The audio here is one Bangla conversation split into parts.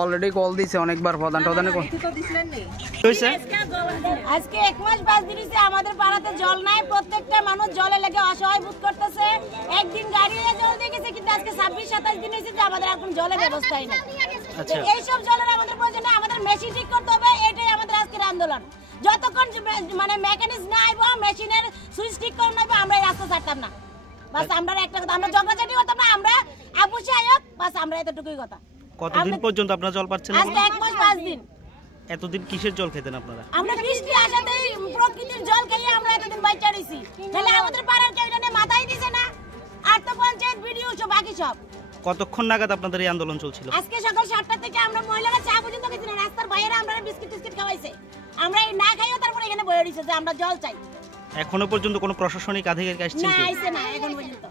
অলরেডি কল দিছে অনেকবার প্রধান প্রধানে কল হইছে। আজকে 1 মাস 5 দিন হইছে আমাদের পাড়াতে জল নাই। প্রত্যেকটা মানুষ জলে লেগে অসহায় বোধ করতেছে। একদিন গাড়িতে জল দিয়ে গেছে, কিন্তু আজকে 26-27 দিন হইছে যে আমাদের এখন জলের ব্যবস্থাই নাই। আচ্ছা, এই সব জলের আমাদের প্রয়োজন নাই, আমাদের মেশিন ঠিক করতে হবে। এটাই আমাদের আজকের আন্দোলন। যতক্ষণ মানে মেকানিক্স না আইবো, মেশিনের সুইচ ঠিক করে নাইবো, আমরা এই রাস্তা ছাড়তাম না। বাস আমরা একটা কথা, আমরা ঝগড়াঝাটি করতাম না, আমরা আপুসে আয়োগ, বাস আমরা এতটুকুই কথা। কতদিন পর্যন্ত আপনারা জল পাচ্ছেন? আজকে 1 মাস 5 দিন। এতদিন কিসের জল খেতেন আপনারা? আমরা বৃষ্টি আসাতেই প্রকৃতির জল খেয়ে আমরা এতদিন বাইচা রইছি। তাহলে আমাদের পাড়ার কেউ জানে মাথায় দিছে না। আর তো পঞ্চায়েত ভিডিও সব বাকি সব। কতক্ষণ নাগাদ আপনাদের এই আন্দোলন চলছিল? আজকে সকাল 7টা থেকে আমরা মহিলারা চা পর্যন্ত খেয়েছি না। রাস্তার বাইরে আমরা বিস্কিট টিস্কিট খাওয়াইছে। আমরা এই না খাইও তারপরে এখানে বয়ে রইছে যে আমরা জল চাই। এখনো পর্যন্ত কোনো প্রশাসনিক আধিকারিক আসছেন না, কি? আইছে না এখন পর্যন্ত।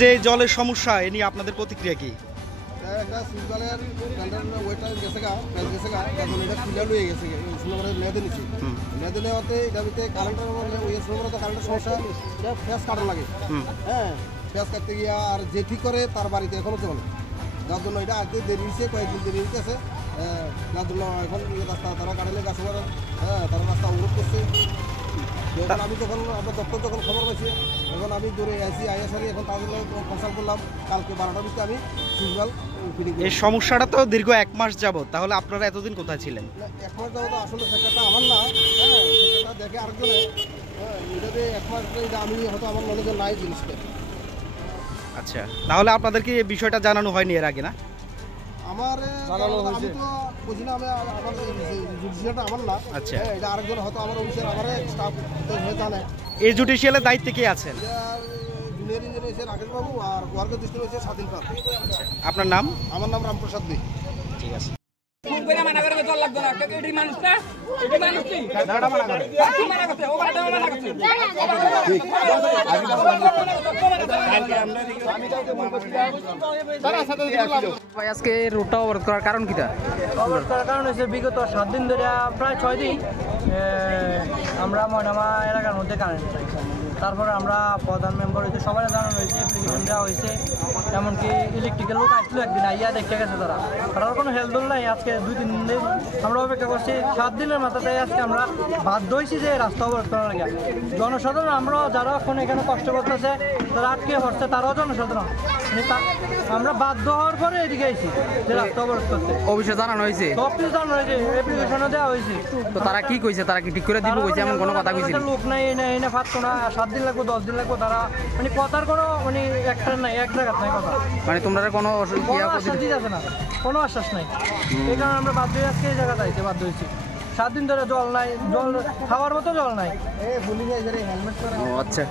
যে জলের সমস্যা এ নিয়ে আপনাদের প্রতিক্রিয়া কি? একটা সুইজরল্যান্ড টেন্ডার ওইটা গেছে গা প্রাইস গেছে গা, এখন এটা ক্লিয়ার হয়ে গেছে সুন্দরবনের মেয়াদে নিচ্ছে। মেয়াদে নেওয়াতে এটা ভিতরে কারেন্টের ওই সুন্দরবনে তো কারেন্টের সমস্যা, এটা ফ্যাস কাটা লাগে। হ্যাঁ, ফ্যাস কাটতে গিয়ে আর যে ঠিক করে তার বাড়িতে এখনও চলে, যার জন্য এটা আজকে দেরি হয়েছে, কয়েকদিন দেরি হইতেছে। যার জন্য এখন রাস্তা তারা কাটালে গাছ মারা, তারা রাস্তা অবরোধ করছে। এখন আমি যখন আপনার দপ্তর যখন খবর পাইছি, এখন আমি দূরে আসি আইএসআরি, এখন তাদের কনসাল্ট করলাম। কালকে 12টার ভিতরে আমি সুইজবাল ফিটিং। এই সমস্যাটা তো দীর্ঘ 1 মাস যাবত, তাহলে আপনারা এতদিন কোথায় ছিলেন? 1 মাস যাবত আসলে সেক্টরটা আমার না, হ্যাঁ, সেক্টরটা দেখে আরেকজনে। এটাতে 1 মাস এটা আমি হয়তো আমার নলেজে নাই জিনিসটা। আচ্ছা, তাহলে আপনাদের কি এই বিষয়টা জানানো হয়নি এর আগে? না, আমার আমি তো বুঝি না, আমার জুডিশিয়ালটা আমার না। আচ্ছা, এটা আরেকজন হয়তো আমার অফিসের আমার স্টাফ হয়ে জানে। এই জুডিশিয়ালের দায়িত্বে কে আছেন? জুনিয়র ইঞ্জিনিয়ার রাকেশ বাবু, আর ওয়ার্কার দৃষ্টি হয়েছে স্বাধীন পাল। আপনার নাম? আমার নাম রামপ্রসাদ দে। ঠিক আছে। আজকে রুটটা অবরোধ করার কারণ কিটা? অবরোধ করার কারণ হচ্ছে বিগত 7 দিন ধরে, প্রায় 6 দিন আমরা ময়নামা এলাকার মধ্যে কারেন্ট চাই। তারপরে আমরা প্রধান মেম্বার হয়েছে, সবাই জানানো হয়েছে, অ্যাপ্লিকেশন দেওয়া হয়েছে। এমনকি ইলেকট্রিক্যাল লোক আসলো একদিন, আইয়া দেখে গেছে তারা, তার কোনো হেলদোল নাই। আজকে 2-3 দিন আমরা অপেক্ষা করছি। 7 দিনের মাথাতে আজকে আমরা বাধ্য হয়েছি যে রাস্তা অবরোধ করার লাগে। জনসাধারণ আমরা যারা এখন এখানে কষ্ট করতেছে, তারা আটকে পড়ছে, তারাও জনসাধারণ। আমরা বাধ্য হওয়ার পরে এদিকে আইছি যে রাস্তা অবরোধ করতে। অফিসে জানানো হয়েছে, সব কিছু জানানো হয়েছে, অ্যাপ্লিকেশনও দেওয়া হয়েছে। তো তারা কি কইছে? তারা কি ঠিক করে দিব কইছে? এমন কোনো কথা কইছে? লোক নাই, এই না পারতো না, 7 দিন লাগবে, 10 দিন লাগবে। তারা মানে কথার কোনো মানে একটা নাই, এক জায়গার নাই কথা। মানে তোমরা কোনো আশ্বাস দিতে আছে না, কোনো আশ্বাস নাই। এই কারণে আমরা বাধ্য হয়ে আজকে এই জায়গাতে আইতে বাধ্য হয়েছি। 7 দিন ধরে জল নাই, জল খাওয়ার মতো জল নাই। আচ্ছা,